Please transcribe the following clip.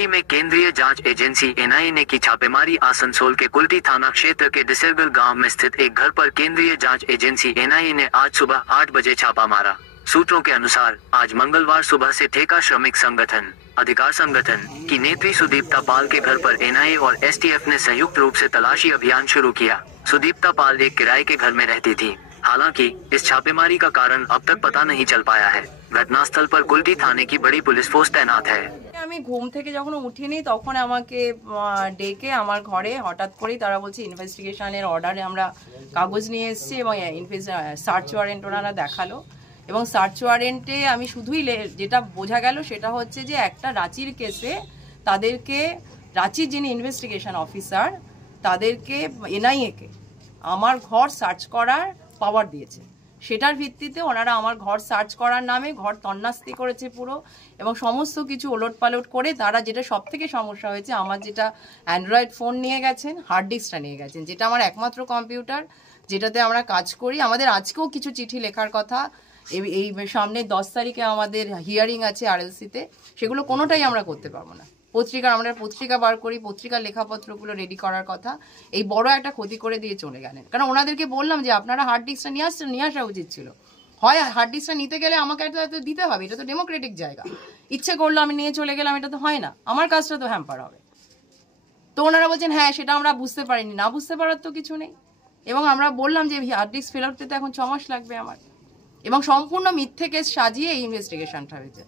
कुल्टी में केंद्रीय जांच एजेंसी एनआईए ने की छापेमारी। आसनसोल के कुल्टी थाना क्षेत्र के डिसेरगल गांव में स्थित एक घर पर केंद्रीय जांच एजेंसी एनआईए ने आज सुबह 8 बजे छापा मारा। सूत्रों के अनुसार आज मंगलवार सुबह से ठेका श्रमिक संगठन अधिकार संगठन की नेत्री सुदीप्ता पाल के घर पर एनआईए और एसटीएफ ने संयुक्त रूप से तलाशी अभियान शुरू किया। सुदीप्ता पाल एक किराए के घर में रहती थी। हालांकि इस छापेमारी का कारण अब तक पता नहीं चल पाया है। घटनास्थल पर कुल्टी थाने की बड़ी पुलिस फोर्स तैनात है। আমি ঘুম থেকে যখন উঠিনি তখন আমাকে ডেকে আমার ঘরে হঠাৎ করেই তারা বলছে ইনভেস্টিগেশনের অর্ডারে আমরা কাগজ নিয়ে এসেছি এবং সার্চ ওয়ারেন্ট ওনারা দেখালো এবং সার্চ ওয়ারেন্টে আমি শুধুই যেটা বোঝা গেল সেটা হচ্ছে যে একটা রাঁচির কেসে তাদেরকে রাঁচির যিনি ইনভেস্টিগেশন অফিসার তাদেরকে এনআইএকে আমার ঘর সার্চ করার পাওয়ার দিয়েছে। সেটার ভিত্তিতে ওনারা আমার ঘর সার্চ করার নামে ঘর তন্নাস্তি করেছে পুরো এবং সমস্ত কিছু ওলটপালট করে তারা যেটা সব থেকে সমস্যা হয়েছে আমার যেটা অ্যান্ড্রয়েড ফোন নিয়ে গেছেন, হার্ড ডিস্কটা নিয়ে গেছেন, যেটা আমার একমাত্র কম্পিউটার যেটাতে আমরা কাজ করি। আমাদের আজকেও কিছু চিঠি লেখার কথা, এই সামনে 10 তারিখে আমাদের হিয়ারিং আছে আরএলসিতে, সেগুলো কোনোটাই আমরা করতে পারবো না। আমরা পত্রিকা বার করি, পত্রিকার লেখাপত্রগুলো রেডি করার কথা, এই বড় একটা ক্ষতি করে দিয়ে চলে গেলেন। কারণ ওনাদেরকে বললাম যে আপনারা হার্ড ডিস্কটা নিয়ে আসা উচিত ছিল। হয় হার্ড ডিস্কটা নিতে গেলে আমাকে একটা দিতে হবে, এটা তো ডেমোক্রেটিক জায়গা। ইচ্ছে করলো আমি নিয়ে চলে গেলাম, এটা তো হয় না, আমার কাজটা তো হ্যাম্পার হবে। তো ওনারা বলছেন হ্যাঁ সেটা আমরা বুঝতে পারিনি। না বুঝতে পারার তো কিছু নেই। এবং আমরা বললাম যে হার্ড ডিস্ক ফেরত পেতে এখন 6 মাস লাগবে আমার, এবং সম্পূর্ণ মিথ্যে কেস সাজিয়ে এই ইনভেস্টিগেশনটা হয়েছে।